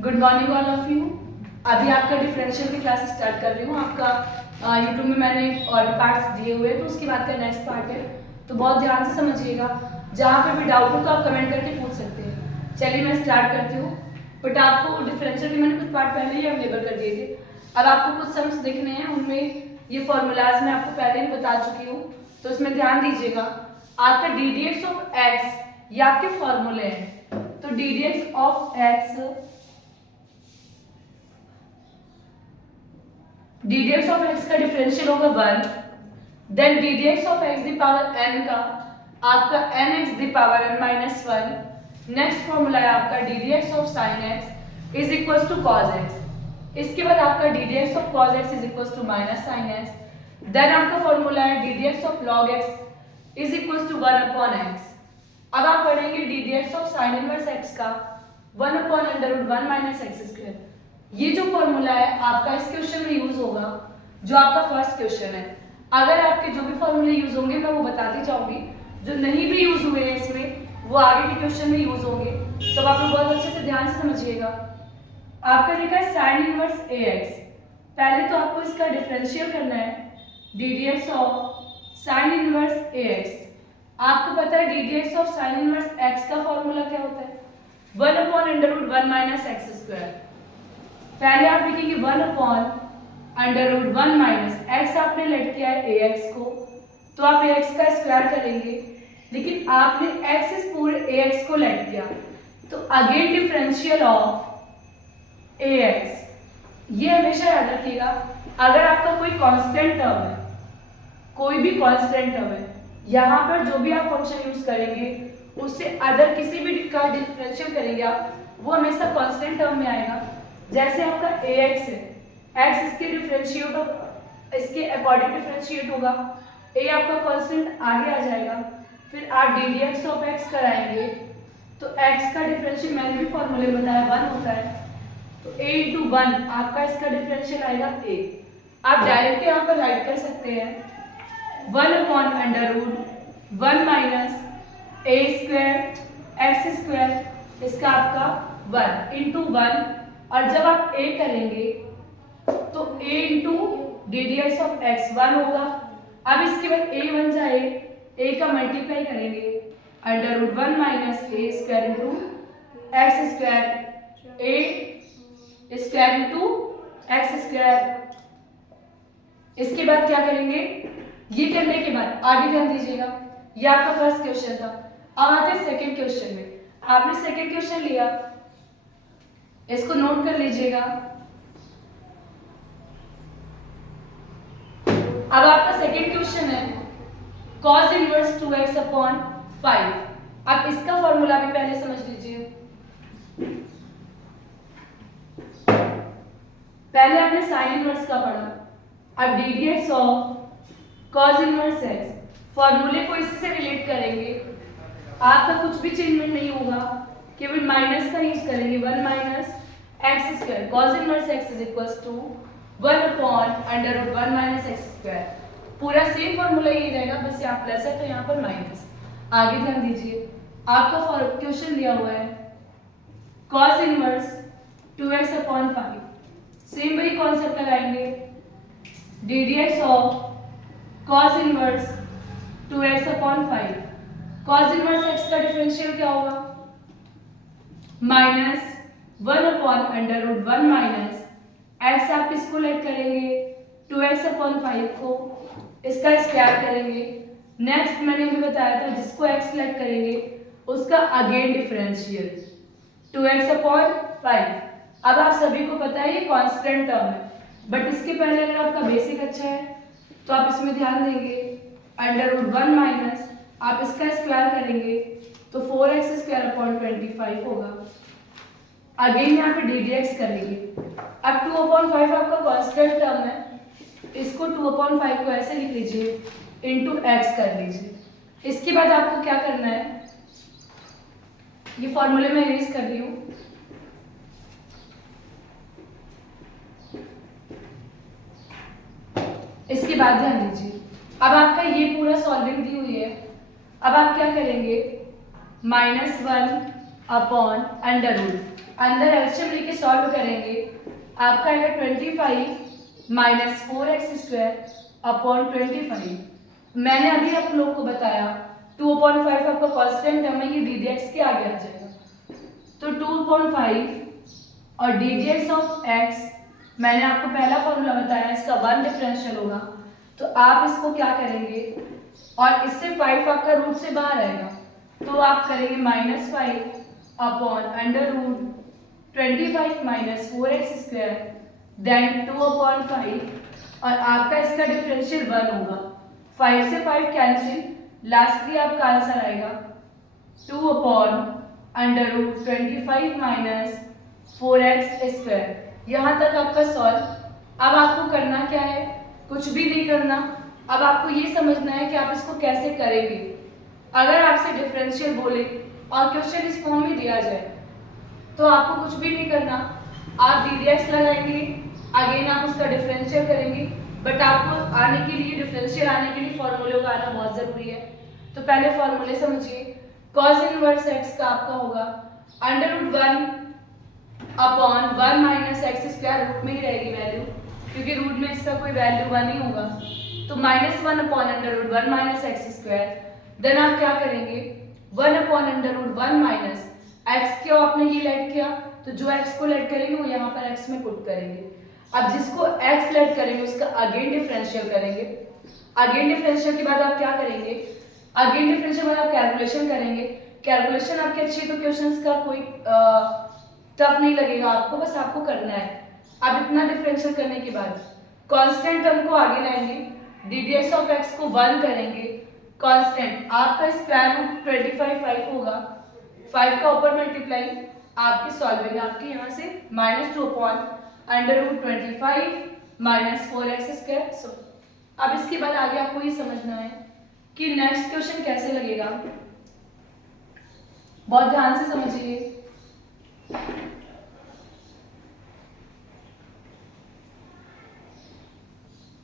Good morning all of you. अभी आपका differential की क्लास स्टार्ट कर रही हूँ। आपका यूट्यूब में मैंने और पार्ट्स दिए हुए हैं, तो उसके बाद का नेक्स्ट पार्ट है, तो बहुत ध्यान से समझिएगा। जहाँ पे भी डाउट हो तो आप कमेंट करके पूछ सकते हैं। चलिए मैं स्टार्ट करती हूँ। बट आपको डिफरेंशियल के मैंने कुछ पार्ट पहले ही अवेलेबल कर दिए थे। अब आपको कुछ सम्स देखने हैं, उनमें ये फॉर्मूलाज मैं आपको पहले ही बता चुकी हूँ, तो इसमें ध्यान दीजिएगा। आपका D D x of X ये आपके फॉर्मूले हैं। तो D D x of X D D x of X का डिफरेंशियल होगा 1, then D D x of X the power n का आपका n X the power n minus 1। Next formula है आपका D D x of sine X is equal to cos X. इसके बाद आपका D D x of cos x is equal to minus sine X. Then आपका formula है D D x of log X is equal to 1 upon X. अब आप पढ़ेंगे D D x of sine inverse X का 1 upon under root 1 minus X square. ये जो formula है आपका इस क्वेश्चन में यूज होगा, जो आपका फर्स्ट क्वेश्चन है। अगर आपके जो भी फॉर्मूले यूज होंगे मैं वो बताती जाऊंगी, जो नहीं भी यूज हुए हैं इसमें वो आगे के क्वेश्चन में यूज होंगे, तो आप लोग बहुत अच्छे से ध्यान से समझिएगा। आपका लिखा है साइन इनवर्स ए एक्स। पहले तो आपको इसका डिफरेंशियल करना है, D D x of sine inverse A X. आपको पता है D D x of sine inverse X का फॉर्मूला क्या होता है, 1 upon under root 1 minus X square. पहले आप लिखेंगे 1 upon under root 1 minus X. आपने लेट किया है ए एक्स को, तो आप ए एक्स का स्क्वायर करेंगे, लेकिन आपने एक्स इस पूरे ए एक्स को लेट किया, तो again differential of A x. ये हमेशा याद रखिएगा, अगर आपका कोई कांस्टेंट टर्म है, कोई भी कांस्टेंट टर्म है, यहाँ पर जो भी आप फंक्शन यूज करेंगे उससे अदर किसी भी का डिफरेंशियल करेंगे आप, वो हमेशा कांस्टेंट टर्म में आएगा। जैसे आपका ए एक्स है, एक्स इसके डिफरेंशिएट होगा, इसके अकॉर्डिंग डिफरेंशिएट होगा, ए आपका कांस्टेंट आगे आ जाएगा। फिर आप D D x of x कराएंगे, तो एक्स का डिफरेंशियल मैंने भी फॉर्मूले बताया 1 होता है, तो ए इंटू 1 आपका इसका डिफरेंशियल आएगा ए। आप डायरेक्ट यहाँ पर राइट कर सकते हैं 1 अपॉन अंडर रूट 1 माइनस ए स्क्वायर एक्स स्क्वायर, इसका आपका 1 इंटू 1। और जब आप a करेंगे तो a into D D x of x 1 होगा। अब इसके बाद a बन जाए, a का मल्टीप्लाई करेंगे अंडर रूट 1 माइनस ए स्क्वायर इंटू एक्स स्क्वायर, ए स्क्वायर इंटू एक्स स्क्वायर। इसके बाद क्या करेंगे, ये करने के बाद आगे ध्यान दीजिएगा, ये आपका फर्स्ट क्वेश्चन था। अब आते हैं सेकेंड क्वेश्चन में। आपने सेकेंड क्वेश्चन लिया, इसको नोट कर लीजिएगा। अब आपका सेकेंड क्वेश्चन है cos इनवर्स 2x अपॉन 5। आप इसका फॉर्मूला भी पहले समझ लीजिए। पहले आपने साइन इनवर्स का पढ़ा, अब D D x of cos inverse x, फॉर्मूले को इससे रिलेट करेंगे। आपका कुछ भी चेंजमेंट नहीं होगा, केवल माइनस का यूज करेंगे, 1 minus X square cos inverse x is equal to 1 upon under root 1 minus X square. पूरा सेम फॉर्मूला यही रहेगा, बस यहाँ प्लस है तो यहाँ पर माइनस। आगे ध्यान दीजिए, आपका क्वेश्चन दिया हुआ है cos inverse 2x upon 5। Same वही कॉन्सेप्ट लगाएंगे, D D x of cos inverse 2x upon 5। cos inverse x का डिफरेंशियल क्या होगा, minus 1 upon under root 1 minus X. आप किसको लेट करेंगे, 2x अपॉन 5 को, इसका स्क्वायर करेंगे। नेक्स्ट मैंने भी बताया था, जिसको x लेट करेंगे उसका अगेन डिफरेंशियल 2x अपॉन 5। अब आप सभी को पता है ये कांस्टेंट टर्म है, बट इसके पहले अगर आपका बेसिक अच्छा है तो आप इसमें ध्यान देंगे, अंडर रूट 1 माइनस आप इसका स्क्वायर करेंगे तो 4x स्क्वायर अपॉन 25 होगा। अगेन यहाँ पे डी डी एक्स करेंगे। अब 2 अपॉन 5 आपका कांस्टेंट टर्म है, इसको 2 अपॉन 5 को ऐसे लिख लीजिए, इंटू एक्स कर लीजिए। इसके बाद आपको क्या करना है, ये फॉर्मूले में इरेज कर रही हूँ। इसके बाद ध्यान दीजिए, अब आपका ये पूरा सॉल्विंग दी हुई है। अब आप क्या करेंगे, -1 अपॉन अंडर रूट, अंदर एलसीएम लेके सॉल्व करेंगे, आपका आएगा 25 माइनस 4x² अपॉन 25। मैंने अभी आप लोग को बताया 2/5 आपका कांस्टेंट टर्म है, ये डी डी एक्स के आगे आ जाएगा, तो 2/5 और D D x of x, मैंने आपको पहला फॉर्मूला बताया, इसका 1 डिफरेंशियल होगा, तो आप इसको क्या करेंगे, और इससे 5 आपका रूट से बाहर आएगा, तो आप करेंगे -5 upon under root 25 minus 4x² then 2/5, और आपका इसका डिफरेंशियल 1 होगा, 5 से 5 कैंसिल, लास्टली आपका आंसर आएगा 2/√25 माइनस 4x²। यहाँ तक आपका सॉल्व। अब आपको करना क्या है, कुछ भी नहीं करना, अब आपको ये समझना है कि आप इसको कैसे करेंगे। अगर आपसे डिफरेंशियल बोले और क्वेश्चन इस फॉर्म में दिया जाए तो आपको कुछ भी नहीं करना, आप डी डी एक्स लगाएंगे, अगेन आप उसका डिफरेंशियल करेंगे, बट आपको आने के लिए, डिफरेंशियल आने के लिए फॉर्मूले का आना बहुत ज़रूरी है। तो पहले फॉर्मूले समझिए, cos इनवर्स x का आपका होगा √1 अपॉन 1 माइनस x², रूट में ही रहेगी वैल्यू, क्योंकि रूट में इसका कोई वैल्यू 1 नहीं होगा, तो -1 अपॉन √1 माइनस x²। देन आप क्या करेंगे, 1 अपॉन √1 माइनस x को आपने ये लेट किया, तो जो x को लेट करेंगे वो यहाँ पर x में पुट करेंगे। अब जिसको x लेट करेंगे उसका अगेन डिफरेंशियल करेंगे, अगेन डिफरेंशियल के बाद आप क्या करेंगे, अगेन डिफरेंशियल बाद आप कैलकुलेशन करेंगे। कैलकुलेशन आपकी अच्छी है तो क्वेश्चंस का कोई टफ नहीं लगेगा आपको, बस आपको करना है। अब इतना डिफरेंशियल करने के बाद कांस्टेंट टर्म को आगे लाएंगे, D D x of x को 1 करेंगे, कांस्टेंट आपका स्क्वायर रूट 25 होगा, 5 का ऊपर मल्टीप्लाई, आपकी सॉल्विंग आपके यहाँ से -2 अपॉन √25 माइनस 4x²। अब इसके बाद आगे आपको ये समझना है कि नेक्स्ट क्वेश्चन कैसे लगेगा, बहुत ध्यान से समझिए।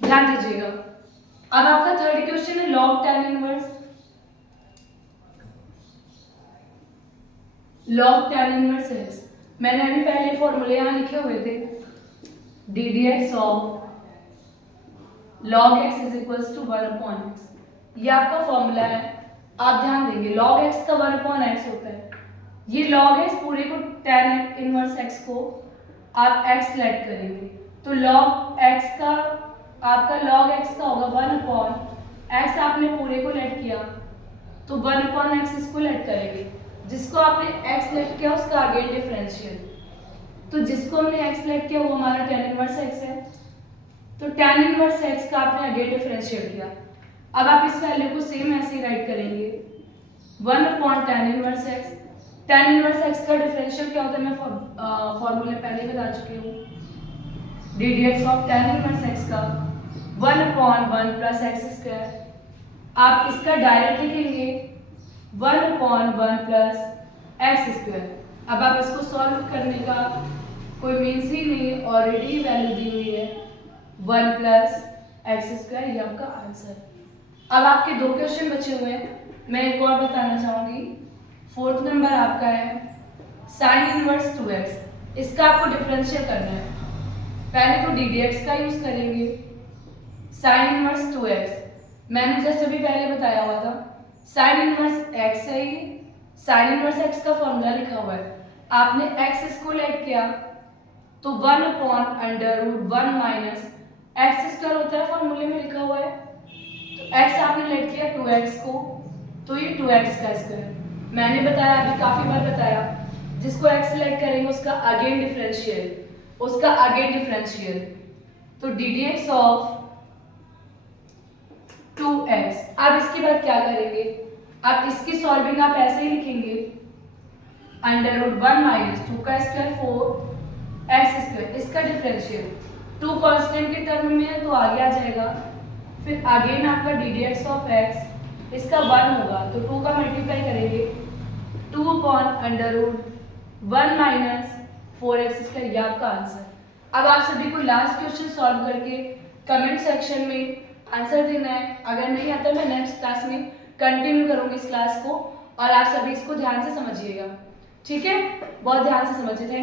ध्यान दीजिएगा। अब आपका थर्ड क्वेश्चन है log tan inverse. log tan inverse x, मैंने अभी पहले फॉर्मूले यहाँ लिखे हुए थे, d D x of log x is equals to 1/x, ये आपका फॉर्मूला है। आप ध्यान देंगे log x का 1/x होता है, ये log x पूरे को tan इनवर्स x को आप x लेट करेंगे, तो log x का आपका log x का होगा 1/x, आपने पूरे को लेट किया तो 1/x इसको लेट करेंगे, जिसको आपने x लेट किया उसका अगेन डिफरेंशियल, तो जिसको हमने x लेट किया वो हमारा tan इनवर्स x है, तो tan इनवर्स x का आपने अगेन डिफरेंशियल किया। अब आप इस वैल्यू को सेम ऐसे ही राइट करेंगे, 1/tan inverse x, tan inverse x का डिफरेंशियल क्या होता है मैं फॉर्मूले पहले बता चुकी हूँ, D D x of tan inverse x का 1/1 प्लस x², आप इसका डायरेक्ट लिखेंगे 1/1 प्लस x²। अब आप इसको सॉल्व करने का कोई मीन्स ही नहीं है, ऑलरेडी वैल्यू दी हुई है 1 प्लस x², ये आपका आंसर। अब आपके दो क्वेश्चन बचे हुए हैं, मैं एक और बताना चाहूंगी। फोर्थ नंबर आपका है sin इनवर्स 2x, इसका आपको डिफरेंशियल करना है। पहले तो डी डी एक्स का यूज करेंगे, sin इनवर्स 2x मैंने जस्ट अभी पहले बताया हुआ था, sin इनवर्स x है, ये sin इनवर्स x का फॉर्मूला लिखा हुआ है, आपने x इसको लेट किया तो 1/√1 माइनस x² होता है, फॉर्मूले में लिखा हुआ है, तो x आपने लेट किया 2x को, तो ये 2x का स्क्वायर। मैंने बताया अभी काफी बार बताया, जिसको x लेट करेंगे उसका अगेन डिफरेंशियल, उसका अगेन डिफरेंशियल, तो D D x of 2x। अब इसके बाद क्या करेंगे, अब इसकी सॉल्विंग आप ऐसे ही लिखेंगे, √1 माइनस 2 का स्क्वायर 4x², इसका डिफरेंशियल 2 कांस्टेंट के टर्म में है तो आगे आ जाएगा, फिर अगेन आपका D D x of x, इसका 1 होगा तो 2 का मल्टीप्लाई करेंगे, 2/√1 माइनस 4x², ये आपका आंसर। अब आप सभी को लास्ट क्वेश्चन सॉल्व करके कमेंट सेक्शन में आंसर देना है। अगर नहीं आता मैं नेक्स्ट क्लास में कंटिन्यू करूंगी इस क्लास को, और आप सभी इसको ध्यान से समझिएगा। ठीक है, बहुत ध्यान से समझिए।